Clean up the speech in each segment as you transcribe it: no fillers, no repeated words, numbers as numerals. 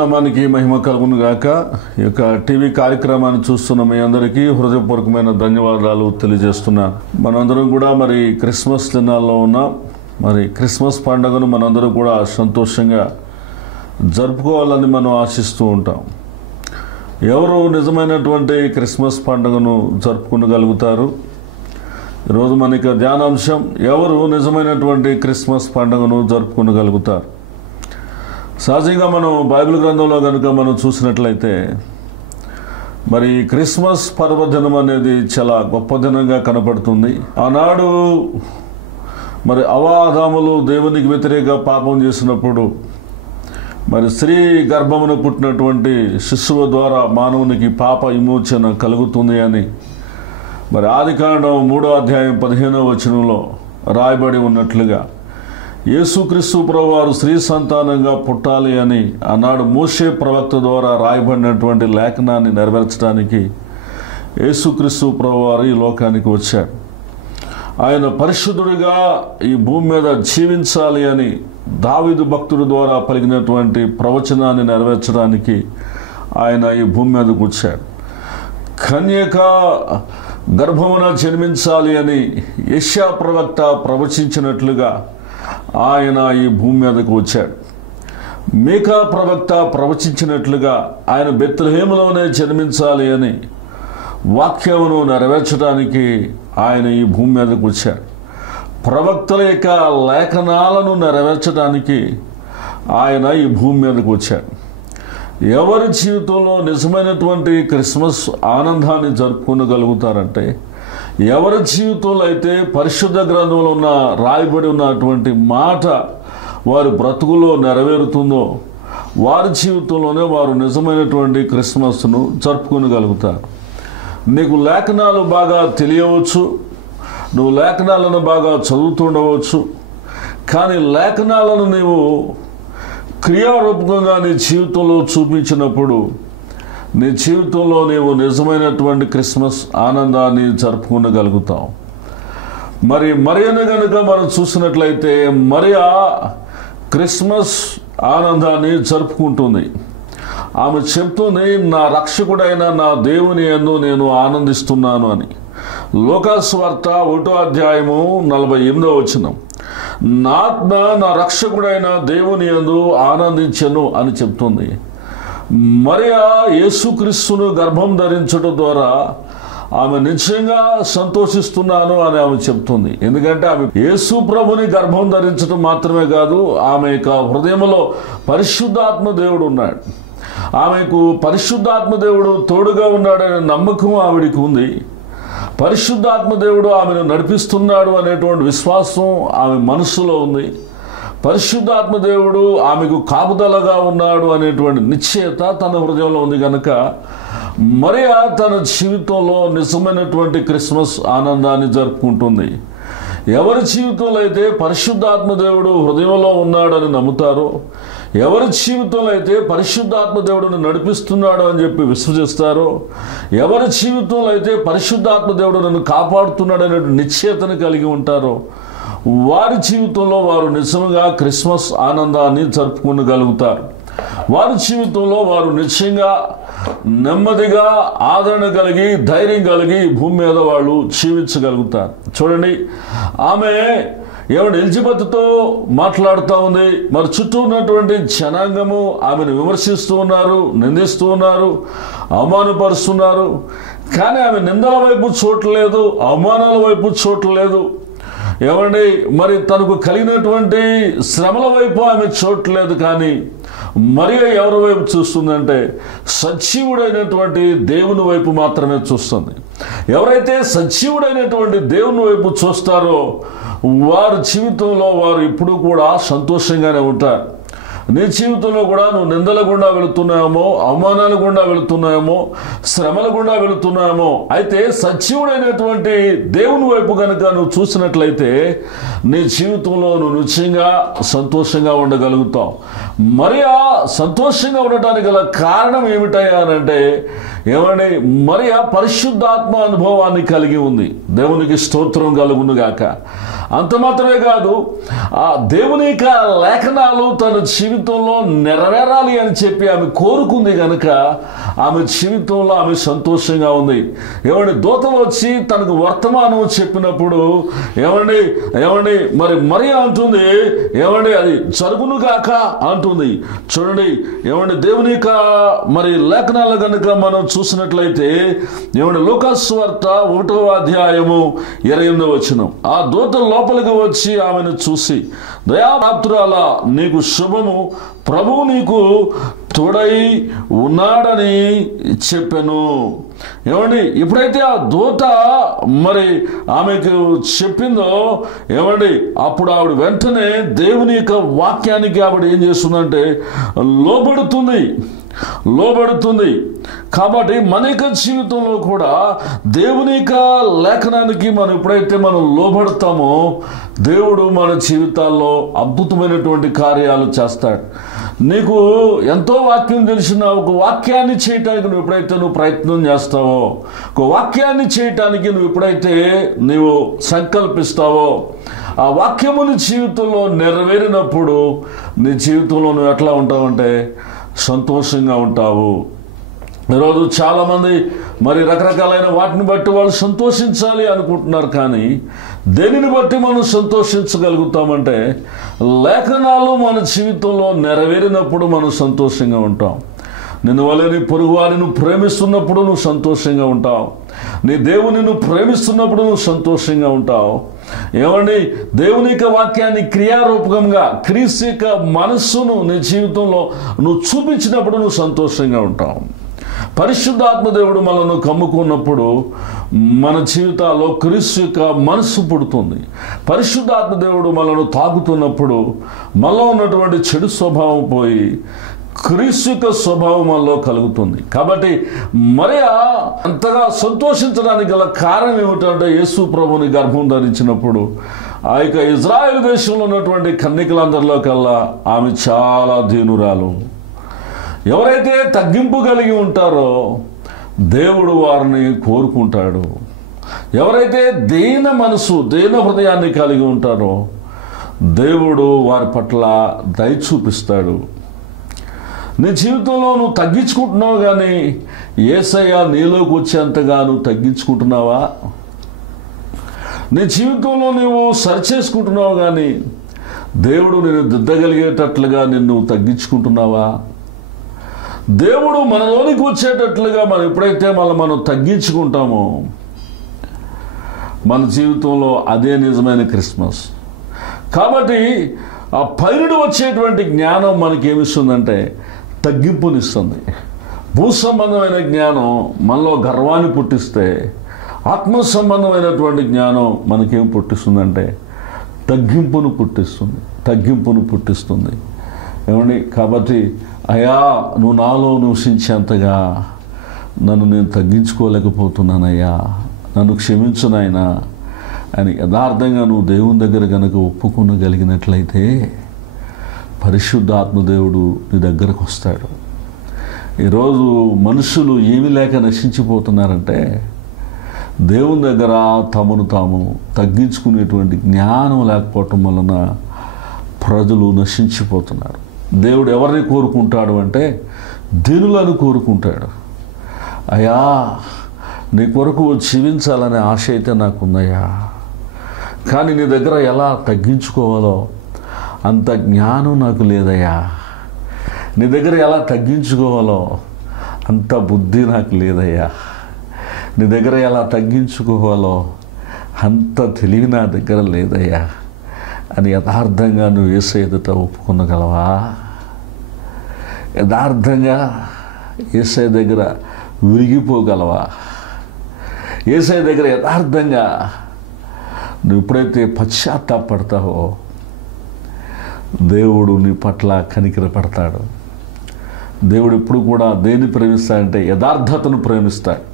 నామానికి మహిమ కలుగును గాక. ఈ యొక్క టీవీ కార్యక్రమాన్ని చూస్తున్న మీ అందరికీ హృదయపూర్వకమైన ధన్యవాదాలు తెలియజేస్తున్నాను. మనందరం కూడా మరి క్రిస్మస్ దినాల్లో ఉన్నాం. మరి క్రిస్మస్ పండుగను మనందరం కూడా సంతోషంగా జరుపుకోవాలని మనం ఆశిస్తూ ఉంటాం. ఎవరు నిజమైనటువంటి క్రిస్మస్ పండుగను జరుపుకోగలుగుతారు? ఈరోజు మనకి ధ్యానాంశం, ఎవరు నిజమైనటువంటి క్రిస్మస్ పండుగను జరుపుకోగలుగుతారు? సహజంగా మనం బైబిల్ గ్రంథంలో కనుక మనం చూసినట్లయితే మరి క్రిస్మస్ పర్వదినం అనేది చాలా గొప్ప దినంగా కనపడుతుంది. ఆనాడు మరి అవాదాములు దేవునికి వ్యతిరేక పాపం చేసినప్పుడు మరి స్త్రీ గర్భమున పుట్టినటువంటి శిశువు ద్వారా మానవునికి పాప విమోచన కలుగుతుంది అని మరి ఆదికాండం 3వ అధ్యాయం 15వ వచనంలో రాయబడి ఉన్నట్లుగా యేసుక్రీస్తు ప్రభువారు స్త్రీ సంతానంగా పుట్టాలి అని ఆనాడు మోషే ప్రవక్త ద్వారా రాయబడినటువంటి లేఖనాన్ని నెరవేర్చడానికి యేసుక్రీస్తు ప్రభువారు ఈ లోకానికి వచ్చాడు. ఆయన పరిశుద్ధుడిగా ఈ భూమి మీద జీవించాలి అని దావీదు భక్తుడి ద్వారా పలికినటువంటి ప్రవచనాన్ని నెరవేర్చడానికి ఆయన ఈ భూమి మీదకు వచ్చాడు. కన్యక గర్భమున జన్మించాలి అని యెషయా ప్రవక్త ప్రవచించినట్లుగా ఆయన ఈ భూమి మీదకు వచ్చాడు. మీకా ప్రవక్త ప్రవచించినట్లుగా ఆయన బెత్లెహేములోనే జన్మించాలి అని వాక్యమును నెరవేర్చడానికి ఆయన ఈ భూమి మీదకు వచ్చాడు. ప్రవక్తల యొక్క లేఖనాలను నెరవేర్చడానికి ఆయన ఈ భూమి మీదకు వచ్చాడు. ఎవరి జీవితంలో నిజమైనటువంటి క్రిస్మస్ ఆనందాన్ని జరుపుకోగలుగుతారంటే ఎవరి జీవితంలో అయితే పరిశుద్ధ గ్రంథంలో ఉన్న రాయబడి ఉన్నటువంటి మాట వారి బ్రతుకులో నెరవేరుతుందో వారి జీవితంలోనే వారు నిజమైనటువంటి క్రిస్మస్ను జరుపుకోగలుగుతారు. నీకు లేఖనాలు బాగా తెలియవచ్చు, నువ్వు లేఖనాలను బాగా చదువుతుండవచ్చు, కానీ లేఖనాలను నీవు క్రియారూపకంగా నీ జీవితంలో చూపించినప్పుడు నీ జీవితంలో నీవు నిజమైనటువంటి క్రిస్మస్ ఆనందాన్ని జరుపుకోగలుగుతావు. మరి మరియను కనుక మనం చూసినట్లయితే మరియా క్రిస్మస్ ఆనందాన్ని జరుపుకుంటుంది. ఆమె చెప్తుంది, నా రక్షకుడైన నా దేవుని యందు నేను ఆనందిస్తున్నాను అని. లోకాసువార్త 1వ అధ్యాయము 48వ వచనం, నా ఆత్మ నా రక్షకుడైన దేవుని యందు ఆనందించెను అని చెప్తుంది. మరియా యేసుక్రీస్తును గర్భం ధరించడం ద్వారా ఆమె నిశ్చయంగా సంతోషిస్తున్నాను అని ఆమె చెప్తుంది. ఎందుకంటే ఆమె యేసు ప్రభుని గర్భం ధరించడం మాత్రమే కాదు, ఆమె యొక్క హృదయంలో పరిశుద్ధాత్మ దేవుడు ఉన్నాడు. ఆమెకు పరిశుద్ధాత్మ దేవుడు తోడుగా ఉన్నాడనే నమ్మకం ఆవిడికి ఉంది. పరిశుద్ధాత్మ దేవుడు ఆమెను నడిపిస్తున్నాడు అనేటువంటి విశ్వాసం ఆమె మనస్సులో ఉంది. పరిశుద్ధాత్మ దేవుడు ఆమెకు కాపుదలగా ఉన్నాడు అనేటువంటి నిశ్చయత తన హృదయంలో ఉంది కనుక మరియా తన జీవితంలో నిజమైనటువంటి క్రిస్మస్ ఆనందాన్ని జరుపుకుంటుంది. ఎవరి జీవితంలో అయితే పరిశుద్ధాత్మ దేవుడు హృదయంలో ఉన్నాడని నమ్ముతారో, ఎవరి జీవితంలో అయితే పరిశుద్ధాత్మ దేవుడిని నడిపిస్తున్నాడు అని చెప్పి విశ్వసిస్తారో, ఎవరి జీవితంలో అయితే పరిశుద్ధాత్మ దేవుడు నన్ను కాపాడుతున్నాడు అనే నిశ్చయతను కలిగి ఉంటారో వారి జీవితంలో వారు నిజంగా క్రిస్మస్ ఆనందాన్ని జరుపుకోగలుగుతారు. వారి జీవితంలో వారు నిశ్చయంగా నెమ్మదిగా ఆదరణ కలిగి ధైర్యం కలిగి భూమి మీద వాళ్ళు జీవించగలుగుతారు. చూడండి, ఆమె ఎలిజబెత్తో మాట్లాడుతూ ఉంది. మరి చుట్టూ ఉన్నటువంటి జనాంగము ఆమెను విమర్శిస్తూ ఉన్నారు, నిందిస్తూ ఉన్నారు, అవమానపరుస్తున్నారు. కానీ ఆమె నిందల వైపు చూడలేదు, అవమానాల వైపు చూడలేదు. మరి తనకు కలిగినటువంటి శ్రమల వైపు ఆమె చూడలేదు. కానీ మరియా ఎవరి వైపు చూస్తుందంటే సజీవుడైనటువంటి దేవుని వైపు మాత్రమే చూస్తుంది. ఎవరైతే సజీవుడైనటువంటి దేవుని వైపు చూస్తారో వారి జీవితంలో వారు ఎప్పుడూ కూడా సంతోషంగానే ఉంటారు. నీ జీవితంలో కూడా నువ్వు నిందల గుండా వెళుతున్నాయేమో, అవమానాల గుండా వెళుతున్నాయేమో, శ్రమల గుండా వెళుతున్నాయేమో, అయితే సజీవుడైనటువంటి దేవుని వైపు కనుక నువ్వు చూసినట్లయితే నీ జీవితంలో నువ్వు నిశ్చయంగా సంతోషంగా ఉండగలుగుతావు. మరియా సంతోషంగా ఉండటానికి గల కారణం ఏమిటంటే మరియా పరిశుద్ధాత్మ అనుభవాన్ని కలిగి ఉంది. దేవునికి స్తోత్రం కలుగును గాక. అంత మాత్రమే కాదు, ఆ దేవుని యొక్క లేఖనాలు తన జీవితంలో నెరవేరాలి అని చెప్పి ఆమె కోరుకుంది కనుక ఆమె జీవితంలో ఆమె సంతోషంగా ఉంది. ఏమండి, దూతలు వచ్చి తనకు వర్తమానం చెప్పినప్పుడు ఏమండి మరి మరియ అంటుంది, ఏమండి అది జరుగును గాక అంటుంది. చూడండి, ఏమండి దేవుని యొక్క మరి లేఖనాలు కనుక మనం చూసినట్లయితే, ఏమండి లూకాసు వార్త 1వ అధ్యాయము 28వ వచనం, ఆ దూత లోపలికి వచ్చి ఆమెను చూసి, దయాపాత్రురాలా నీకు శుభము, ప్రభువు నీకు తోడై ఉన్నాడని చెప్పాను. ఏమండి, ఎప్పుడైతే ఆ దూత మరి ఆమెకు చెప్పిందో, ఏమండి అప్పుడు ఆవిడ వెంటనే దేవుని యొక్క వాక్యానికి ఆవిడ ఏం చేస్తుందంటే లోబడుతుంది. కాబట్టి మన యొక్క జీవితంలో కూడా దేవుని యొక్క లేఖనానికి మనం ఎప్పుడైతే మనం లోబడతామో, దేవుడు మన జీవితాల్లో అద్భుతమైనటువంటి కార్యాలు చేస్తాడు. నీకు ఎంతో వాక్యం తెలిసిన ఒక వాక్యాన్ని చేయటానికి నువ్వు ఎప్పుడైతే ప్రయత్నం చేస్తావో, ఒక వాక్యాన్ని చేయటానికి నువ్వు ఎప్పుడైతే నీవు సంకల్పిస్తావో, ఆ వాక్యము నీ జీవితంలో నెరవేరినప్పుడు నీ జీవితంలో నువ్వు ఎట్లా ఉంటావంటే సంతోషంగా ఉంటావు. ఈరోజు చాలామంది మరి రకరకాలైన వాటిని బట్టి వాళ్ళు సంతోషించాలి అనుకుంటున్నారు. కానీ దేనిని బట్టి మనం సంతోషించగలుగుతామంటే లేఖనాలు మన జీవితంలో నెరవేరినప్పుడు మనం సంతోషంగా ఉంటాం. నిన్ను వల్ల నీ పొరుగు వారిని ప్రేమిస్తున్నప్పుడు నువ్వు సంతోషంగా ఉంటావు. నీ దేవుని నువ్వు ప్రేమిస్తున్నప్పుడు నువ్వు సంతోషంగా ఉంటావు. ఏమండి, దేవుని యొక్క వాక్యాన్ని క్రియారూపకంగా క్రీస్తు యొక్క మనస్సును నీ జీవితంలో నువ్వు చూపించినప్పుడు నువ్వు సంతోషంగా ఉంటావు. పరిశుద్ధాత్మ దేవుడు మనల్ని కమ్ముకున్నప్పుడు మన జీవితాల్లో క్రీస్తు యొక్క మనస్సు పుడుతుంది. పరిశుద్ధాత్మ దేవుడు మనల్ని తాకుతున్నప్పుడు మనలో ఉన్నటువంటి చెడు స్వభావం పోయి క్రీస్తు యొక్క స్వభావం మనలో కలుగుతుంది. కాబట్టి మరియా అంతగా సంతోషించడానికి గల కారణం ఏమిటంటే, యేసు ప్రభుని గర్భం ధరించినప్పుడు ఆ యొక్క ఇజ్రాయెల్ దేశంలో ఉన్నటువంటి కన్యకలందరిలో కల్లా ఆమె చాలా దీనురాలు. ఎవరైతే తగ్గింపు కలిగి ఉంటారో దేవుడు వారిని కోరుకుంటాడు. ఎవరైతే దీన మనసు, దీన హృదయాన్ని కలిగి ఉంటారో దేవుడు వారి పట్ల దయ చూపిస్తాడు. నీ జీవితంలో నువ్వు తగ్గించుకుంటున్నావు, కానీ యేసయ్య నీలోకి వచ్చేంతగా నువ్వు తగ్గించుకుంటున్నావా? నీ జీవితంలో నువ్వు సరిచేసుకుంటున్నావు, కానీ దేవుడు నిన్ను దిద్దగలిగేటట్లుగా నిన్ను తగ్గించుకుంటున్నావా? దేవుడు మనలోనికి వచ్చేటట్లుగా మనం ఎప్పుడైతే మనం తగ్గించుకుంటామో మన జీవితంలో అదే నిజమైన క్రిస్మస్. కాబట్టి ఆ పైనుండి వచ్చేటువంటి జ్ఞానం మనకేమిస్తుందంటే తగ్గింపునిస్తుంది. భూ సంబంధమైన జ్ఞానం మనలో గర్వాన్ని పుట్టిస్తే, ఆత్మ సంబంధమైనటువంటి జ్ఞానం మనకేం పుట్టిస్తుందంటే తగ్గింపును పుట్టిస్తుంది. ఏమండి, కాబట్టి అయ్యా నువ్వు నాలో నివసించేంతగా నన్ను నేను తగ్గించుకోలేకపోతున్నానయ్యా, నన్ను క్షమించు నాయనా అని యథార్థంగా నువ్వు దేవుని దగ్గర కనుక ఒప్పుకొనగలిగినట్లయితే పరిశుద్ధాత్మ దేవుడు నీ దగ్గరకు వస్తాడు. ఈరోజు మనుషులు ఏమీ లేక నశించిపోతున్నారంటే దేవుని దగ్గర తమను తాము తగ్గించుకునేటువంటి జ్ఞానం లేకపోవటం వలన ప్రజలు నశించిపోతున్నారు. దేవుడు ఎవరిని కోరుకుంటాడు అంటే దీనులను కోరుకుంటాడు. అయ్యా నీ కొరకు జీవించాలనే ఆశ అయితే నాకుందయ్యా, కానీ నీ దగ్గర ఎలా తగ్గించుకోవాలో అంత జ్ఞానం నాకు లేదయ్యా, నీ దగ్గర ఎలా తగ్గించుకోవాలో అంత బుద్ధి నాకు లేదయ్యా, నీ దగ్గర ఎలా తగ్గించుకోవాలో అంత తెలివి నా దగ్గర లేదయ్యా అని యథార్థంగా నువ్వు యేసయ్య ఎదుట ఒప్పుకొనగలవా? యథార్థంగా యేసయ్య దగ్గర విరిగిపోగలవా? యేసయ్య దగ్గర యథార్థంగా నువ్వు ఎప్పుడైతే పశ్చాత్తాపడతావో దేవుడు నీ పట్ల కనికరపడతాడు. దేవుడు ఎప్పుడు కూడా దేన్ని ప్రేమిస్తాడంటే యథార్థతను ప్రేమిస్తాడు.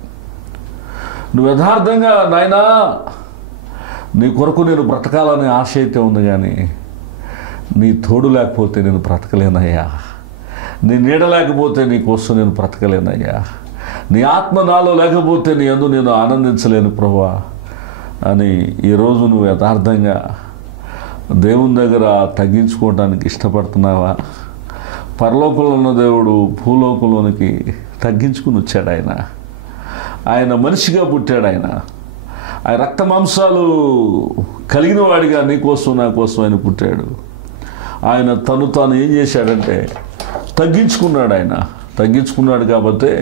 నువ్వు యథార్థంగా నాయనా నీ కొరకు నేను బ్రతకాలనే ఆశ అయితే ఉంది, కానీ నీ తోడు లేకపోతే నేను బ్రతకలేనయ్యా, నీ నీడ లేకపోతే నీ కోసం నేను బ్రతకలేనయ్యా, నీ ఆత్మ నాలో లేకపోతే నీ యందు నేను ఆనందించలేను ప్రభువా అని ఈరోజు నువ్వు యథార్థంగా దేవుని దగ్గర తగ్గించుకోవడానికి ఇష్టపడుతున్నావా? పరలోకంలో ఉన్న దేవుడు భూలోకంలోనికి తగ్గించుకుని వచ్చాడు. ఆయన మనిషిగా పుట్టాడు. ఆయన రక్త మాంసాలు కలిగిన వాడిగా నీ కోసం నా కోసం ఆయన పుట్టాడు. ఆయన తాను ఏం చేశాడంటే తగ్గించుకున్నాడు. తగ్గించుకున్నాడు కాబట్టి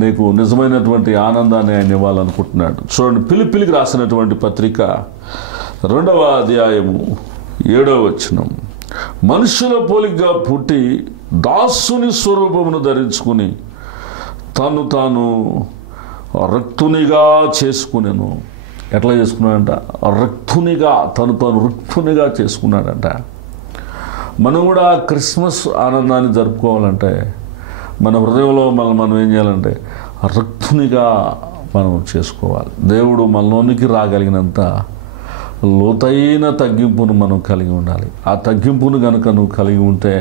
నీకు నిజమైనటువంటి ఆనందాన్ని ఆయన ఇవ్వాలనుకుంటున్నాడు. చూడండి, ఫిలిప్పీలకు రాసినటువంటి పత్రిక 2వ అధ్యాయము 7వ వచనం. మనుషుల పోలికగా పుట్టి దాసుని స్వరూపమును ధరించుకుని తాను రక్తునిగా చేసుకునేను. ఎట్లా చేసుకున్నాడంట? రక్తునిగా, తాను రక్తునిగా చేసుకున్నాడంట. మనం కూడా క్రిస్మస్ ఆనందాన్ని జరుపుకోవాలంటే మన హృదయంలో మనం ఏం చేయాలంటే రక్తునిగా మనం చేసుకోవాలి. దేవుడు మనలోనికి రాగలిగినంత లోతైన తగ్గింపును మనం కలిగి ఉండాలి. ఆ తగ్గింపును కనుక నువ్వు కలిగి ఉంటే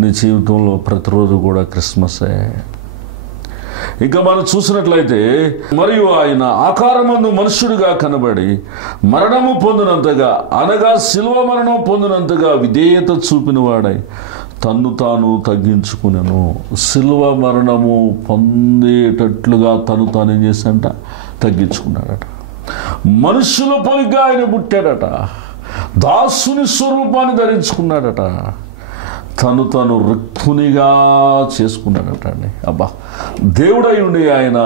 నీ జీవితంలో ప్రతిరోజు కూడా క్రిస్మసే. ఇంకా మనం చూసినట్లయితే, మరియు ఆయన ఆకారమందు మనుష్యుడిగా కనబడి మరణము పొందినంతగా, అనగా శిలువ మరణం పొందినంతగా విధేయత చూపిన వాడై తాను తగ్గించుకునేను. శిలువ మరణము పొందేటట్లుగా తాను ఏం చేశాడంట? తగ్గించుకున్నాడట. మనుషుల పోలికగా ఆయన పుట్టాడట. దాసుని స్వరూపాన్ని ధరించుకున్నాడట. తాను రిక్తునిగా చేసుకున్నాడట అండి. అబ్బా, దేవుడై ఉండి ఆయన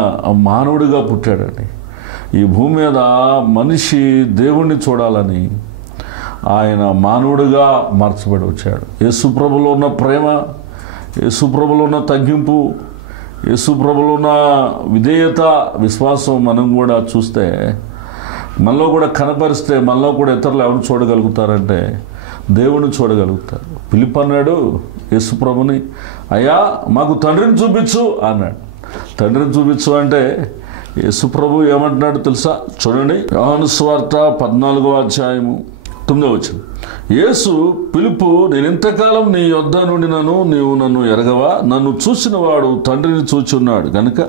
మానవుడిగా పుట్టాడండి. ఈ భూమి మీద మనిషి దేవుణ్ణి చూడాలని ఆయన మానవుడిగా మార్చబడి వచ్చాడు. యేసుప్రభులో ఉన్న ప్రేమ, యేసుప్రభులో ఉన్న తగ్గింపు, యేసుప్రభులో ఉన్న విధేయత, విశ్వాసం మనం కూడా చూస్తే, మనలో కూడా కనపరిస్తే, మనలో కూడా ఇతరులు ఎవరు చూడగలుగుతారంటే దేవుని చూడగలుగుతారు. ఫిలిప్ అన్నాడు యేసుప్రభుని, అయ్యా మాకు తండ్రిని చూపించు అన్నాడు. తండ్రిని చూపించు అంటే యేసుప్రభు ఏమంటున్నాడు తెలుసా? చూడండి, యోహాను సువార్త 14వ అధ్యాయము 9వ వచనం. యేసు పిలుపు, నేను ఇంతకాలం నీ యొద్ద నుండినను, నీవు నన్ను ఎరగవా? నన్ను చూసిన వాడు తండ్రిని చూచున్నాడు గనుక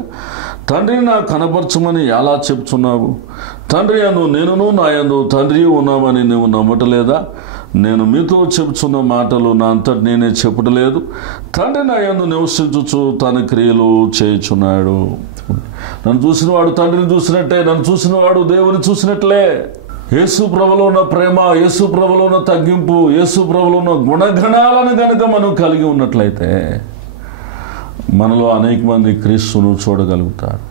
తండ్రిని నాకు కనపరచమని ఎలా చెప్తున్నావు? తండ్రి యందు నేనును, నా యందు తండ్రి ఉన్నామని నువ్వు నమ్మటలేదా? నేను మీతో చెబుతున్న మాటలు నా అంతటి నేనే చెప్పటలేదు. తండ్రి నా యందు నివసించుచు తన క్రియలు చేయుచున్నాడు. నన్ను చూసిన వాడు తండ్రిని చూసినట్టే, నన్ను చూసిన వాడు దేవుని చూసినట్లే. యేసు ప్రభులో ఉన్న ప్రేమ, యేసు ప్రభులో ఉన్న తగ్గింపు, యేసు ప్రభులో ఉన్న గుణగణాలను గనుక మనం కలిగి ఉన్నట్లయితే మనలో అనేక మంది క్రీస్తును చూడగలుగుతారు.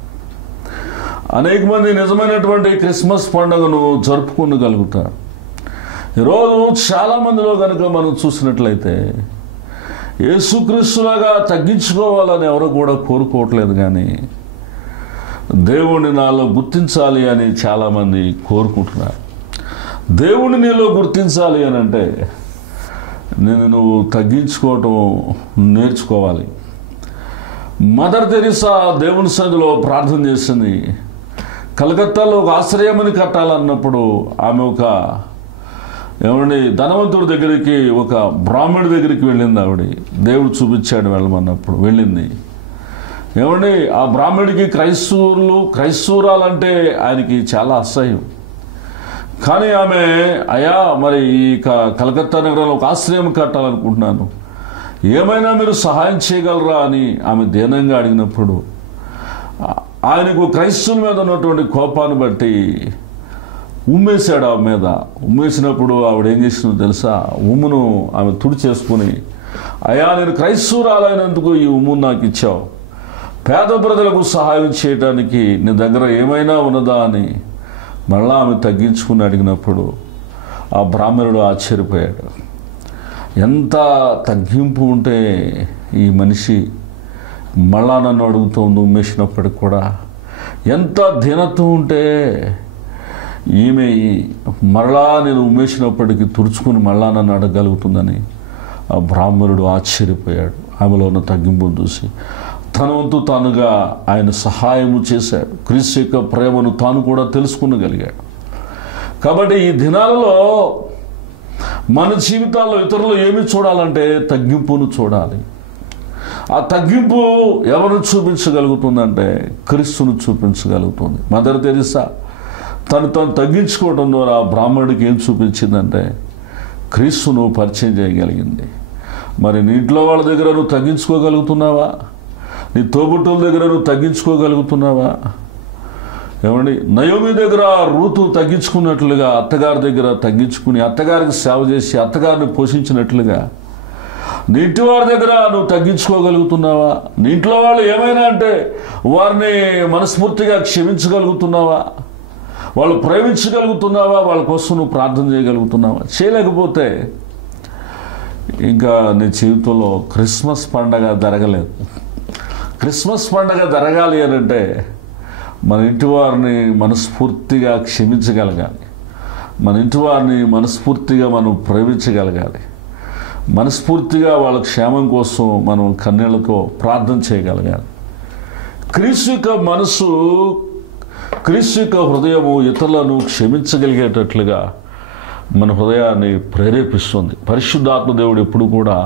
అనేక మంది నిజమైనటువంటి క్రిస్మస్ పండుగను జరుపుకోగలుగుతారు. ఈరోజు చాలామందిలో కనుక మనం చూసినట్లయితే యేసుక్రీస్తులాగా తగ్గించుకోవాలని ఎవరు కూడా కోరుకోవట్లేదు, కానీ దేవుణ్ణి నాలో గుర్తించాలి అని చాలామంది కోరుకుంటున్నారు. దేవుణ్ణి నీలో గుర్తించాలి అని అంటే నువ్వు తగ్గించుకోవటం నేర్చుకోవాలి. మదర్ తెరీసా దేవుని సన్నిధిలో ప్రార్థన చేసింది. కలకత్తాలో ఒక ఆశ్రయమని కట్టాలన్నప్పుడు ఆమె ధనవంతుడి దగ్గరికి, ఒక బ్రాహ్మణుడి దగ్గరికి వెళ్ళింది. దేవుడు చూపించాడు వెళ్ళమన్నప్పుడు వెళ్ళింది. ఆ బ్రాహ్మణుడికి క్రైస్తవురాలంటే ఆయనకి చాలా అసహ్యం. కానీ ఆమె, అయ్యా మరి ఈ కలకత్తా నగరంలో ఒక ఆశ్రయం కట్టాలనుకుంటున్నాను, ఏమైనా మీరు సహాయం చేయగలరా అని ఆమె దీనంగా అడిగినప్పుడు ఆయనకు క్రైస్తవుల మీద ఉన్నటువంటి కోపాన్ని బట్టి ఉమ్మేశాడు ఆమె మీద. ఉమ్మేసినప్పుడు ఆవిడ ఏం చేసిందో తెలుసా? ఉమ్మును ఆమె తుడి చేసుకుని, అయ్యా నేను క్రైస్తవురాలైనందుకు ఈ ఉమ్మును నాకు ఇచ్చావు, పేద ప్రజలకు సహాయం చేయడానికి నీ దగ్గర ఏమైనా ఉన్నదా అని మళ్ళా ఆమె తగ్గించుకుని అడిగినప్పుడు ఆ బ్రాహ్మణుడు ఆశ్చర్యపోయాడు. ఎంత తగ్గింపు ఉంటే ఈ మనిషి మళ్ళా నన్ను అడుగుతోంది ఉమ్మేసినప్పటికి కూడా, ఎంత దీనత్వం ఉంటే ఈమె మరలా నేను ఉమ్మేసినప్పటికీ తుడుచుకుని మళ్ళా నన్ను అడగలుగుతుందని ఆ బ్రాహ్మణుడు ఆశ్చర్యపోయాడు. ఆమెలో ఉన్న తగ్గింపును చూసి తన వంతు తానుగా ఆయన సహాయము చేశాడు. క్రీస్తు యొక్క ప్రేమను తాను కూడా తెలుసుకునగలిగాడు. కాబట్టి ఈ దినాలలో మన జీవితాల్లో ఇతరులు ఏమి చూడాలంటే తగ్గింపును చూడాలి. ఆ తగ్గింపు ఎవరు చూపించగలుగుతుందంటే క్రీస్తును చూపించగలుగుతుంది. మదర్ తెరీసా తను తగ్గించుకోవడం ద్వారా బ్రాహ్మణుడికి ఏం చూపించిందంటే క్రీస్తును పరిచయం చేయగలిగింది. మరి నీ ఇంట్లో వాళ్ళ దగ్గర నువ్వు తగ్గించుకోగలుగుతున్నావా? నీ తోబుట్టుల దగ్గర నువ్వు తగ్గించుకోగలుగుతున్నావా? ఏమండి, నయోమి దగ్గర రూతు తగ్గించుకున్నట్లుగా అత్తగారి దగ్గర తగ్గించుకుని అత్తగారికి సేవ చేసి అత్తగారిని పోషించినట్లుగా నీ ఇంటి వారి దగ్గర నువ్వు తగ్గించుకోగలుగుతున్నావా? నీ ఇంట్లో వాళ్ళు ఏమైనా అంటే వారిని మనస్ఫూర్తిగా క్షమించగలుగుతున్నావా? వాళ్ళు ప్రేమించగలుగుతున్నావా? వాళ్ళ కోసం నువ్వు ప్రార్థన చేయగలుగుతున్నావా? చేయలేకపోతే ఇంకా నీ జీవితంలో క్రిస్మస్ పండగ జరగలేదు. క్రిస్మస్ పండగ జరగాలి అని అంటే మన ఇంటి వారిని మనస్ఫూర్తిగా క్షమించగలగాలి, మన ఇంటి వారిని మనస్ఫూర్తిగా మనం ప్రేమించగలగాలి, మనస్ఫూర్తిగా వాళ్ళ క్షేమం కోసం మనం కన్నీళ్లతో ప్రార్థన చేయగలగాలి. క్రీస్తు యొక్క మనసు, క్రీస్తు యొక్క హృదయము ఇతరులను క్షమించగలిగేటట్లుగా మన హృదయాన్ని ప్రేరేపిస్తుంది. పరిశుద్ధాత్మ దేవుడు ఎప్పుడు కూడా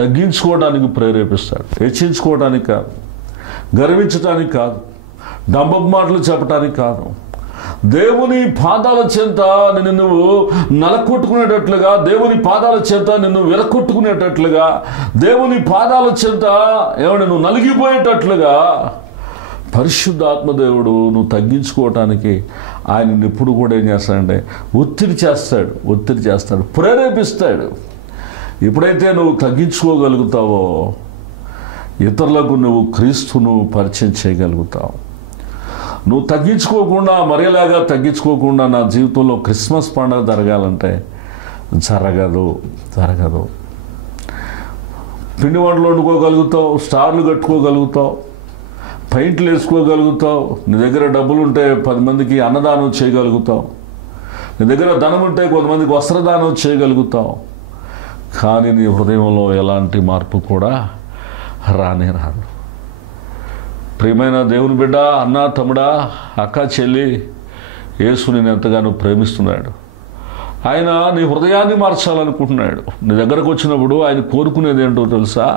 తగ్గించుకోవడానికి ప్రేరేపిస్తాడు, హెచ్చించుకోవడానికి కాదు, గర్వించడానికి కాదు, డంబపు మాటలు చెప్పడానికి కాదు. దేవుని పాదాల చెంత నిన్ను నువ్వు నలకొట్టుకునేటట్లుగా, దేవుని పాదాల చెంత నిన్ను వెలకొట్టుకునేటట్లుగా, దేవుని పాదాల చెంత ఏమన్నా నువ్వు నలిగిపోయేటట్లుగా పరిశుద్ధాత్మదేవుడు నువ్వు తగ్గించుకోవటానికి ఆయన ఎప్పుడు కూడా ఏం చేస్తాడంటే ఒత్తిడి చేస్తాడు, ప్రేరేపిస్తాడు. ఎప్పుడైతే నువ్వు తగ్గించుకోగలుగుతావో ఇతరులకు నువ్వు క్రీస్తును పరిచయం చేయగలుగుతావు. నువ్వు తగ్గించుకోకుండా, మరేలాగా తగ్గించుకోకుండా నా జీవితంలో క్రిస్మస్ పండుగ జరగాలంటే జరగదు. పిండి వంటలు వండుకోగలుగుతావు, స్టార్లు కట్టుకోగలుగుతావు, పెయింట్లు వేసుకోగలుగుతావు, నీ దగ్గర డబ్బులు ఉంటే 10 మందికి అన్నదానం చేయగలుగుతావు, నీ దగ్గర ధనం ఉంటే కొంతమందికి వస్త్రదానం చేయగలుగుతావు. కానీ నీ హృదయంలో ఎలాంటి మార్పు కూడా రానే రాదు. ప్రియమైన దేవుని బిడ్డ, అన్న, తమ్ముడా, అక్క, చెల్లి, యేసు నేను ఎంతగానో ప్రేమిస్తున్నాడు. ఆయన నీ హృదయాన్ని మార్చాలనుకుంటున్నాడు. నీ దగ్గరకు వచ్చినప్పుడు ఆయన కోరుకునేది ఏంటో తెలుసా?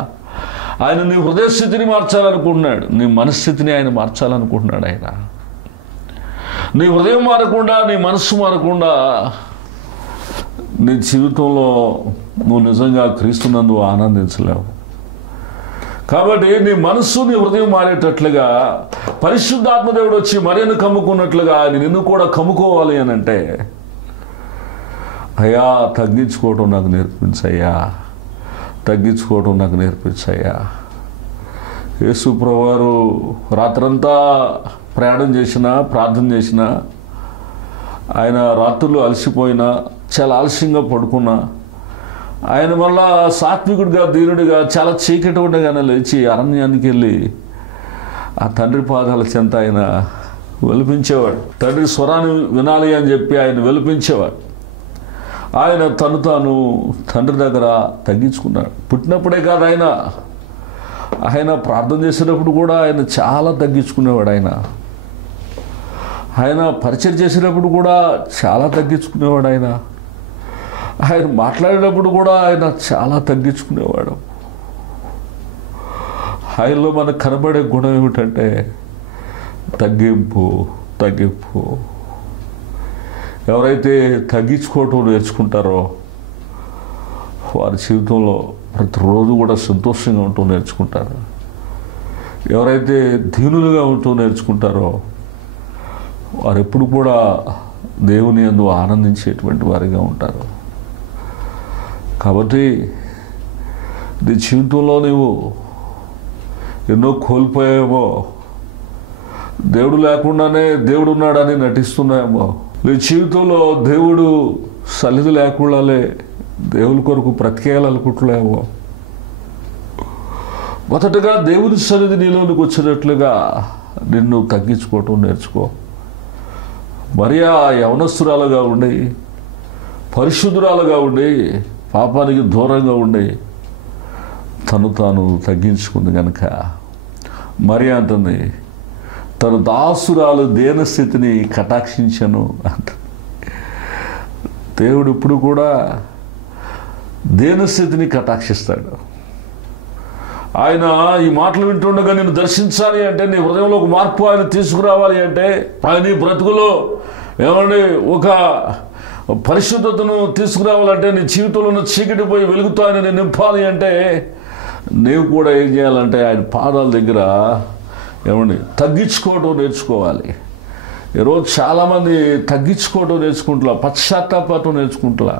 ఆయన నీ హృదయ స్థితిని మార్చాలనుకుంటున్నాడు, నీ మనస్థితిని ఆయన మార్చాలనుకుంటున్నాడు. ఆయన నీ హృదయం మారకుండా, నీ మనస్సు మారకుండా నీ జీవితంలో నువ్వు నిజంగా క్రీస్తునందు ఆనందించలేవు. కాబట్టి నీ మనస్సు, నీ హృదయం మారేటట్లుగా పరిశుద్ధాత్మదేవుడు వచ్చి మరియను కమ్ముకున్నట్లుగా ఆయన నిన్ను కూడా కమ్ముకోవాలి అని అంటే, అయ్యా తగ్గించుకోవటం నాకు నేర్పించయ్యా, తగ్గించుకోవటం నాకు నేర్పించయ్యా. యేసు ప్రభువారు రాత్రంతా ప్రయాణం చేసినా, ప్రార్థన చేసినా, ఆయన రాత్రులు అలసిపోయినా, చాలా ఆలస్యంగా పడుకున్నా, ఆయన మళ్ళా సాత్వికుడిగా, దీనుడిగా, చాలా చీకటి ఉండగానే లేచి అరణ్యానికి వెళ్ళి ఆ తండ్రి పాదాల చెంత ఆయన వెలిపించేవాడు. తండ్రి స్వరాన్ని వినాలి అని చెప్పి ఆయన వెలిపించేవాడు. ఆయన తాను తండ్రి దగ్గర తగ్గించుకున్నాడు. పుట్టినప్పుడే కాదు, ఆయన ప్రార్థన చేసేటప్పుడు కూడా ఆయన చాలా తగ్గించుకునేవాడు. ఆయన పరిచయం చేసేటప్పుడు కూడా చాలా తగ్గించుకునేవాడు. ఆయన మాట్లాడేటప్పుడు కూడా ఆయన చాలా తగ్గించుకునేవాడు. ఆయనలో మనకు కనబడే గుణం ఏమిటంటే తగ్గింపు. ఎవరైతే తగ్గించుకోవటం నేర్చుకుంటారో వారి జీవితంలో ప్రతిరోజు కూడా సంతోషంగా ఉంటూ నేర్చుకుంటారు. ఎవరైతే దీనులుగా ఉంటూ నేర్చుకుంటారో వారు ఎప్పుడు కూడా దేవుని యందు ఆనందించేటువంటి వారిగా ఉంటారు. కాబట్టి నీ జీవితంలో నీవు ఎన్నో కోల్పోయావో, దేవుడు లేకుండానే దేవుడు ఉన్నాడని నటిస్తున్నాయేమో, నీ జీవితంలో దేవుడు సన్నిధి లేకుండానే దేవుని కొరకు బ్రతికేయాలనుకుంటున్నాయేమో, మొదటగా దేవుని సన్నిధి నీలోనికి వచ్చినట్లుగా నిన్ను తగ్గించుకోవటం నేర్చుకో. మరియా యవనస్తురాలుగా ఉండి, పరిశుద్ధురాలుగా ఉండి, పాపానికి దూరంగా ఉండి తాను తగ్గించుకుంది కనుక మరియా అంటుంది, తన దాసురాలు దేనస్థితిని కటాక్షించను అంట. దేవుడు ఇప్పుడు కూడా దేనస్థితిని కటాక్షిస్తాడు. ఆయన ఈ మాటలు వింటుండగా నేను దర్శించాలి అంటే, నీ హృదయంలో ఒక మార్పు ఆయన తీసుకురావాలి అంటే, ఆయన నీ బ్రతుకులో ఏమండి పరిశుద్ధతను తీసుకురావాలంటే, నీ జీవితంలో ఉన్న చీకటి పోయి వెలుగుతో ఆయన నింపాలి అంటే నీవు కూడా ఏం చేయాలంటే ఆయన పాదాల దగ్గర తగ్గించుకోవటం నేర్చుకోవాలి. ఈరోజు చాలామంది తగ్గించుకోవటం నేర్చుకుంటున్నా, పశ్చాత్తాపం నేర్చుకుంటున్నా,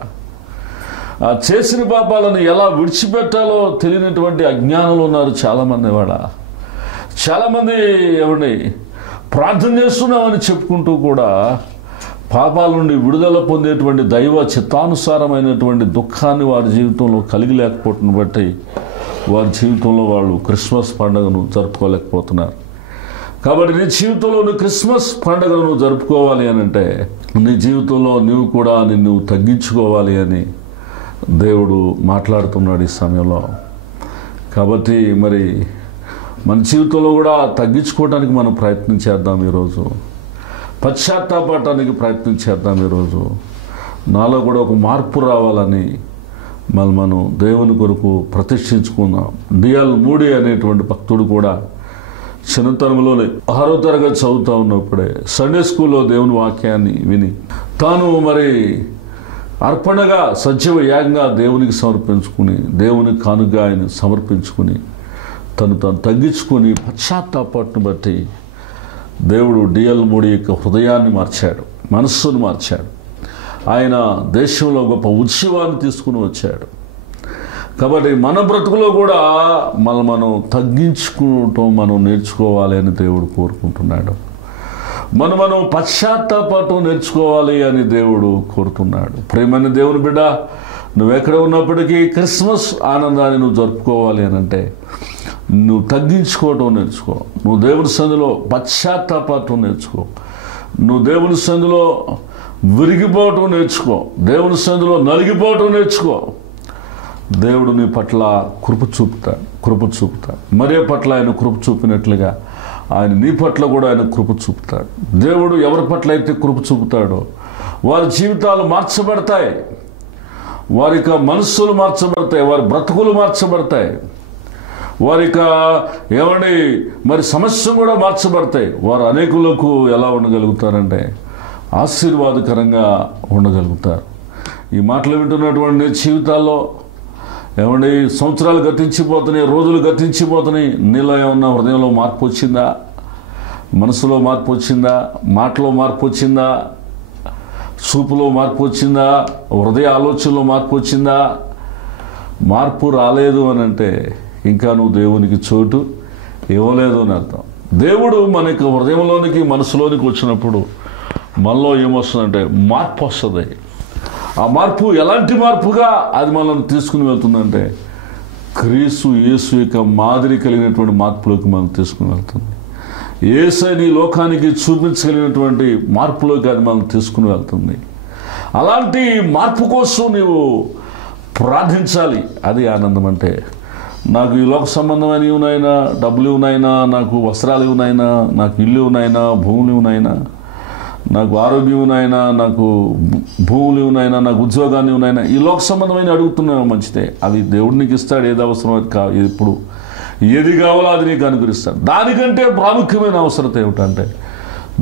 చేసిన పాపాలను ఎలా విడిచిపెట్టాలో తెలియనటువంటి అజ్ఞానులు ఉన్నారు చాలామంది. చాలామంది ప్రార్థన చేస్తున్నామని చెప్పుకుంటూ కూడా పాపాల నుండి విడుదల పొందేటువంటి దైవ చిత్తానుసారమైనటువంటి దుఃఖాన్ని వారి జీవితంలో కలిగి లేకపోవటం బట్టి వారి జీవితంలో వాళ్ళు క్రిస్మస్ పండుగను జరుపుకోలేకపోతున్నారు. కాబట్టి నీ జీవితంలో క్రిస్మస్ పండుగను జరుపుకోవాలి అని అంటే నీ జీవితంలో నీవు కూడా నిన్ను తగ్గించుకోవాలి అని దేవుడు మాట్లాడుతున్నాడు ఈ సమయంలో. కాబట్టి మరి మన జీవితంలో కూడా తగ్గించుకోవడానికి మనం ప్రయత్నం చేద్దాం. ఈరోజు పశ్చాత్తాపడటానికి ప్రయత్నం చేద్దాం. ఈరోజు నాలో కూడా ఒక మార్పు రావాలని మనం దేవుని కొరకు ప్రతిష్ఠించుకుందాం. డిఎల్ మూడీ అనేటువంటి భక్తుడు కూడా చిన్నతనంలోనే 6వ తరగతి చదువుతూ ఉన్నప్పుడే సండే స్కూల్లో దేవుని వాక్యాన్ని విని తాను మరి అర్పణగా సజీవ యాగంగా దేవునికి సమర్పించుకుని, దేవుని కానుగా ఆయన సమర్పించుకుని తను తగ్గించుకొని పశ్చాత్తాపట్టును బట్టి దేవుడు డిఎల్ మూడీ యొక్క హృదయాన్ని మార్చాడు, మనస్సును మార్చాడు. ఆయన దేశంలో గొప్ప ఉత్సవాన్ని తీసుకుని వచ్చాడు. కాబట్టి మన బ్రతుకులో కూడా మనం తగ్గించుకోవటం మనం నేర్చుకోవాలి అని దేవుడు కోరుకుంటున్నాడు. మనం పశ్చాత్తాపం నేర్చుకోవాలి అని దేవుడు కోరుతున్నాడు. ప్రేమైన దేవుని బిడ్డ, నువ్వెక్కడ ఉన్నప్పటికీ క్రిస్మస్ ఆనందాన్ని నువ్వు జరుపుకోవాలి అని అంటే నువ్వు తగ్గించుకోవటం నేర్చుకో. నువ్వు దేవుని సన్నిధిలో పశ్చాత్తాపం నేర్చుకో. నువ్వు దేవుని సన్నిధిలో విరిగిపోవటం నేర్చుకో. దేవుని సన్నిధిలో నలిగిపోవటం నేర్చుకో. దేవుడు నీ పట్ల కృప చూపుతాడు. మరే పట్ల ఆయన కృప చూపినట్లుగా ఆయన నీ పట్ల కూడా ఆయన కృప చూపుతాడు. దేవుడు ఎవరి పట్ల అయితే కృప చూపుతాడో వారి జీవితాలు మార్చబడతాయి, వారి మనస్సులు మార్చబడతాయి, వారి బ్రతుకులు మార్చబడతాయి, వారి మరి సమస్యలు కూడా మార్చబడతాయి. వారు అనేకులకు ఎలా ఉండగలుగుతారంటే ఆశీర్వాదకరంగా ఉండగలుగుతారు. ఈ మాటలు వింటున్నటువంటి జీవితాల్లో సంవత్సరాలు గతించిపోతున్నాయి, రోజులు గతించిపోతున్నాయి. నీలో ఏమన్నా హృదయంలో మార్పు వచ్చిందా? మనసులో మార్పు వచ్చిందా? మాటలో మార్పు వచ్చిందా? చూపులో మార్పు వచ్చిందా? హృదయ ఆలోచనలో మార్పు వచ్చిందా? మార్పు రాలేదు అని అంటే ఇంకా నువ్వు దేవునికి చోటు ఇవ్వలేదు అని అర్థం. దేవుడు మనకి హృదయంలోనికి మనసులోనికి వచ్చినప్పుడు మనలో ఏమొస్తుందంటే మార్పు వస్తుంది. ఆ మార్పు ఎలాంటి మార్పుగా అది మనల్ని తీసుకుని వెళ్తుందంటే క్రీస్తు యేసు యొక్క మాదిరి కలిగినటువంటి మార్పులోకి మనం తీసుకుని వెళ్తుంది. యేసుని లోకానికి చూపించగలిగినటువంటి మార్పులోకి అది మనం తీసుకుని వెళ్తుంది. అలాంటి మార్పు కోసం నీవు ప్రార్థించాలి. అది ఆనందం అంటే. నాకు ఈ లోక సంబంధమైన ఇవ్వనైనా, డబ్బులు ఇవ్వనైనా, నాకు వస్త్రాలు ఇవ్వనైనా, నాకు ఇల్లు ఇవ్వనైనా, భూములు ఇవ్వనైనా, నాకు ఆరోగ్యం ఇవ్వనైనా, నాకు భూములు ఇవ్వనైనా, నాకు ఉద్యోగాన్ని ఇవ్వనైనా, ఈ లోక సంబంధమైన అడుగుతున్నావు మంచిదే. అవి దేవుడు నీకు ఇస్తాడు. ఏది అవసరం అది ఇప్పుడు ఏది కావాలో అది నీకు అనుగ్రహిస్తాడు. దానికంటే ప్రాముఖ్యమైన అవసరత ఏమిటంటే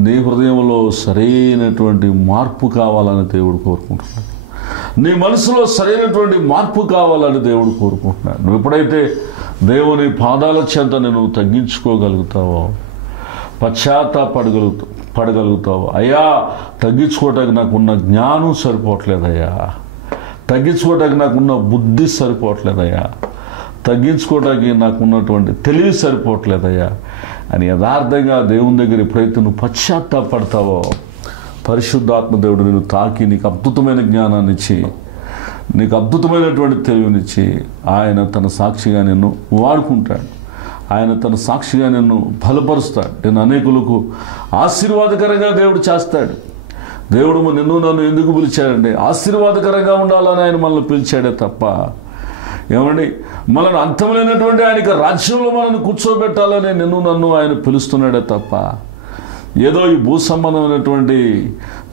నీ హృదయంలో సరైనటువంటి మార్పు కావాలని దేవుడు కోరుకుంటున్నాడు. నీ మనసులో సరైనటువంటి మార్పు కావాలని దేవుడు కోరుకుంటున్నాడు. నువ్వు ఎప్పుడైతే దేవుని పాదాల చెంత నువ్వు తగ్గించుకోగలుగుతావో, పడగలుగుతావు. అయ్యా, తగ్గించుకోవటానికి నాకున్న జ్ఞానం సరిపోవట్లేదయ్యా, తగ్గించుకోవటానికి నాకున్న బుద్ధి సరిపోవట్లేదయ్యా, తగ్గించుకోవటానికి నాకున్నటువంటి తెలివి సరిపోవట్లేదయ్యా అని యథార్థంగా దేవుని దగ్గర ఎప్పుడైతే నువ్వు పశ్చాత్తాపడతావో పరిశుద్ధాత్మ దేవుడు నిన్ను తాకి నీకు అద్భుతమైన జ్ఞానాన్ని ఇచ్చి, నీకు అద్భుతమైనటువంటి తెలివినిచ్చి ఆయన తన సాక్షిగా నిన్ను వాడుకుంటాడు. ఆయన తన సాక్షిగా నిన్ను బలపరుస్తాడు. నేను అనేకులకు ఆశీర్వాదకరంగా దేవుడు చేస్తాడు. దేవుడు నిన్ను నన్ను ఎందుకు పిలిచాడంటే ఆశీర్వాదకరంగా ఉండాలని ఆయన మనల్ని పిలిచాడే తప్ప మనల్ని అంతములైనటువంటి ఆయనకి రాజ్యంలో మనల్ని కూర్చోబెట్టాలని నిన్ను నన్ను ఆయన పిలుస్తున్నాడే తప్ప ఏదో ఈ భూ సంబంధమైనటువంటి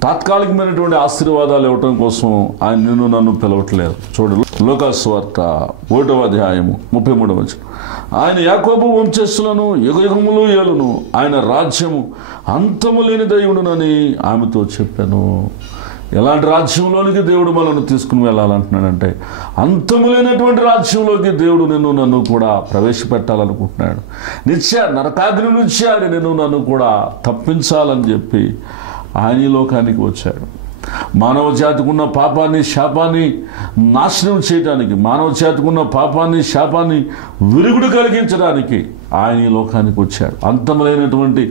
తాత్కాలికమైనటువంటి ఆశీర్వాదాలు ఇవ్వటం కోసం ఆయన నిన్ను నన్ను పిలవట్లేదు. చూడు, లూకాసు సువార్త 1వ అధ్యాయము 33వ వచనం. ఆయన యాకోబు వంశస్థులను యుగయుగములు ఏలును, ఆయన రాజ్యము అంతము లేనిదై ఉండునని ఆమెతో చెప్పాను. ఎలాంటి రాజ్యంలోనికి దేవుడు మనల్ని తీసుకుని వెళ్ళాలంటున్నాడంటే అంతము లేనటువంటి రాజ్యంలోకి దేవుడు నన్ను కూడా ప్రవేశపెట్టాలనుకుంటున్నాడు. నరకాగ్ని నుంచి ఆయన నన్ను కూడా తప్పించాలని చెప్పి ఆయన ఈ లోకానికి వచ్చాడు. మానవ జాతికి ఉన్న పాపాన్ని శాపాన్ని నాశనం చేయడానికి, మానవ జాతికి ఉన్న పాపాన్ని శాపాన్ని విరుగుడు కలిగించడానికి ఆయన ఈ లోకానికి వచ్చాడు. అంతములైనటువంటి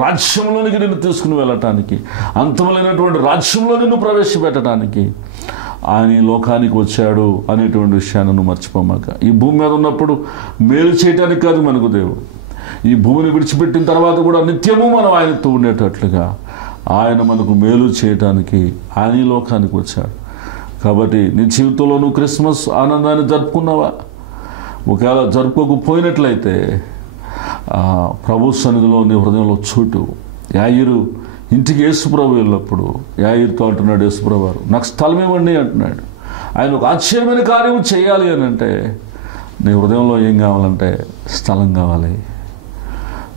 రాజ్యంలోనికి నిన్ను తీసుకుని వెళ్ళటానికి, అంతములైనటువంటి రాజ్యంలో నిన్ను ప్రవేశపెట్టడానికి ఆయన ఈ లోకానికి వచ్చాడు అనేటువంటి విషయాన్ని నువ్వు మర్చిపోమాక. ఈ భూమి మీద ఉన్నప్పుడు మేలు చేయటానికి కాదు మనకు దేవుడు, ఈ భూమిని విడిచిపెట్టిన తర్వాత కూడా నిత్యము మనం ఆయనతో ఉండేటట్లుగా ఆయన మనకు మేలు చేయటానికి ఆయన ఈ లోకానికి వచ్చాడు. కాబట్టి నీ జీవితంలో నువ్వు క్రిస్మస్ ఆనందాన్ని జరుపుకున్నావా? ఒకవేళ జరుపుకోకపోయినట్లయితే ప్రభు సన్నిధిలో నీ హృదయంలో చోటు. యాయిరు ఇంటికి యేసుప్రభు వెళ్ళినప్పుడు యాయిరుతో అంటున్నాడు యేసుప్రభు వారు, నాకు స్థలం ఇవ్వండి అంటున్నాడు. ఆయన ఒక ఆశ్చర్యమైన కార్యం చేయాలి అని అంటే నీ హృదయంలో ఏం కావాలంటే స్థలం కావాలి.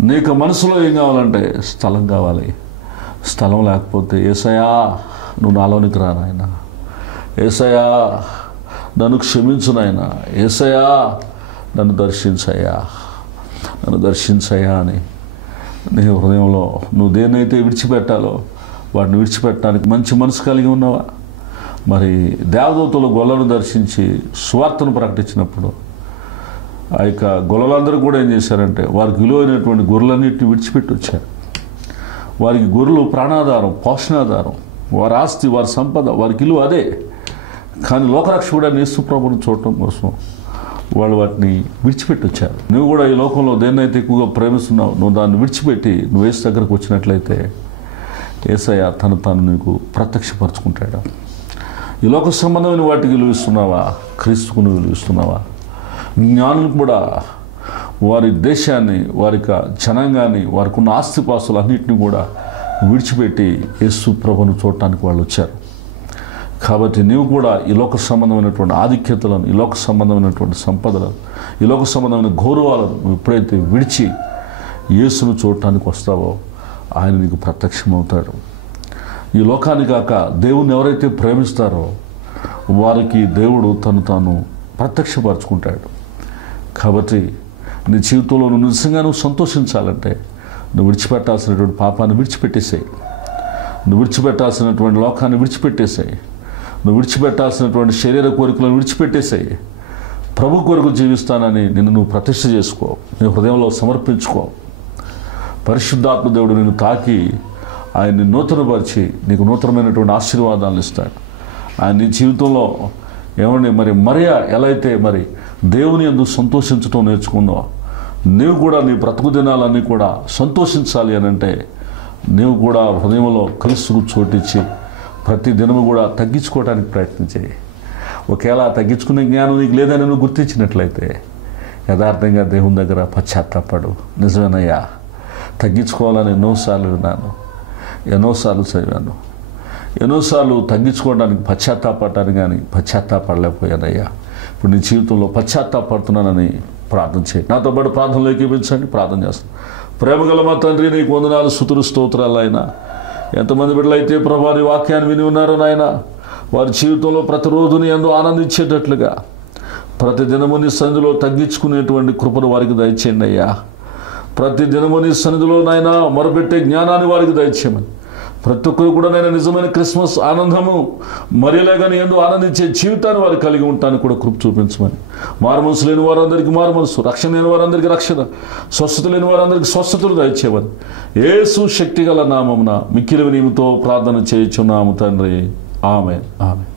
నీకు మనసులో ఏం కావాలంటే స్థలం కావాలి. స్థలం లేకపోతే యేసయ్యా నువ్వు నాలోనికి రా నాయన, యేసయ్యా నన్ను క్షమించు నాయన, యేసయ్యా నన్ను దర్శించయ్యా అని నీ హృదయంలో నువ్వు దేన్నైతే విడిచిపెట్టాలో వాటిని విడిచిపెట్టడానికి మంచి మనసు కలిగి ఉన్నావా? మరి దేవదూతలు గొల్లను దర్శించి సువార్తను ప్రకటించినప్పుడు ఆ యొక్క గొల్లలందరూ కూడా ఏం చేశారంటే వారికి విలువైనటువంటి గొర్రెలన్నింటినీ విడిచిపెట్టి వచ్చారు. వారికి గొర్రెలు ప్రాణాధారం, పోషణాధారం, వారి ఆస్తి, వారి సంపద, వారికి విలువ అదే. కానీ లోకరక్షకుడు యేసు ప్రభువును చూడటం కోసం వాళ్ళు వాటిని విడిచిపెట్టి వచ్చారు. నువ్వు కూడా ఈ లోకంలో దేన్నైతే ఎక్కువగా ప్రేమిస్తున్నావు నువ్వు దాన్ని విడిచిపెట్టి నువ్వు యేసు దగ్గరకు వచ్చినట్లయితే యేసయ్య తాను నీకు ప్రత్యక్షపరచుకుంటాడు. ఈ లోక సంబంధమైన వాటికి విలువిస్తున్నావా? క్రీస్తుకు నువ్వు విలువిస్తున్నావా? జ్ఞానులు కూడా వారి దేశాన్ని, వారి జనాంగాన్ని, వారికి ఉన్న ఆస్తిపాస్తులు అన్నింటినీ కూడా విడిచిపెట్టి యేసు ప్రభువును చూడటానికి వాళ్ళు వచ్చారు. కాబట్టి నీవు కూడా ఈ లోక సంబంధమైనటువంటి ఆధిక్యతలను, ఈ లోక సంబంధమైనటువంటి సంపదలను, ఈ లోక సంబంధమైన గౌరవాలను నువ్వు ఎప్పుడైతే విడిచి యేసును చూడటానికి వస్తావో ఆయన నీకు ప్రత్యక్షమవుతాడు. ఈ లోకాన్ని కాక దేవుణ్ణి ఎవరైతే ప్రేమిస్తారో వారికి దేవుడు తాను ప్రత్యక్షపరచుకుంటాడు. కాబట్టి నీ జీవితంలో నువ్వు నిజంగా నువ్వు సంతోషించాలంటే నువ్వు విడిచిపెట్టాల్సినటువంటి పాపాన్ని విడిచిపెట్టేసేయి, నువ్వు విడిచిపెట్టాల్సినటువంటి లోకాన్ని విడిచిపెట్టేసేయి, నువ్వు విడిచిపెట్టాల్సినటువంటి శరీర కోరికలను విడిచిపెట్టేసేయి. ప్రభు కొరకు జీవిస్తానని నిన్ను నువ్వు ప్రతిష్ఠ చేసుకో, నీ హృదయంలో సమర్పించుకో. పరిశుద్ధాత్మ దేవుడు నిన్ను తాకి ఆయన్ని నూతనపరిచి నీకు నూతనమైనటువంటి ఆశీర్వాదాలను ఇస్తాడు. ఆయన నీ జీవితంలో ఏమండి మరియ ఎలా అయితే దేవుని యందు సంతోషించడం నేర్చుకుందో నీవు కూడా నీ బ్రతుకు దినాలన్నీ కూడా సంతోషించాలి అని అంటే నీవు కూడా హృదయంలో కలుసుకు చోటిచ్చి ప్రతి దినము కూడా తగ్గించుకోవడానికి ప్రయత్నించేయి. ఒకవేళ తగ్గించుకునే జ్ఞానం నీకు లేదని నువ్వు గుర్తించినట్లయితే యథార్థంగా దేవుని దగ్గర పశ్చాత్తాపడు. నిజమేనయ్యా, తగ్గించుకోవాలని ఎన్నోసార్లు విన్నాను, ఎన్నోసార్లు చదివాను, ఎన్నోసార్లు తగ్గించుకోవడానికి పశ్చాత్తాపడ్డాను, కానీ పశ్చాత్తాపడలేకపోయానయ్యా. ఇప్పుడు నీ జీవితంలో పశ్చాత్తాపడుతున్నానని ప్రార్థన చేయి. నాతో పాటు ప్రార్థనలో ఏకీభవించండి. ప్రార్థన చేస్తాను. ప్రేమగల మా తండ్రి, నీకు వందనాలు, స్తుతులు, స్తోత్రాలు. ఆయన ఎంతమంది బిడ్డలైతే ప్రభా నీ వాక్యాన్ని విని ఉన్నారో నాయన, వారి జీవితంలో ప్రతిరోజు నీ యందు ఆనందించేటట్లుగా ప్రతి దినము నీ సన్నిధిలో తగ్గించుకునేటువంటి కృపను వారికి దయచేయండి అయ్యా. ప్రతి దినము నీ సన్నిధిలో నాయన మొరపెట్టే జ్ఞానాన్ని వారికి దయచేయమని, ప్రతి ఒక్కరు కూడా నేను నిజమైన క్రిస్మస్ ఆనందము మరిలాగానే ఎందు ఆనందించే జీవితాన్ని వారు కలిగి ఉంటానికి కూడా కృప చూపించమని, మారుమనసు లేని వారందరికీ మారుమనసు, రక్షణ లేని వారందరికీ రక్షణ, స్వస్థత లేని వారందరికీ స్వస్థతలు దయచేయమని యేసు శక్తిగల నామమున మిక్కిలి వినయముతో ప్రార్థన చేయుచున్నాము తండ్రి. ఆమేన్, ఆమేన్.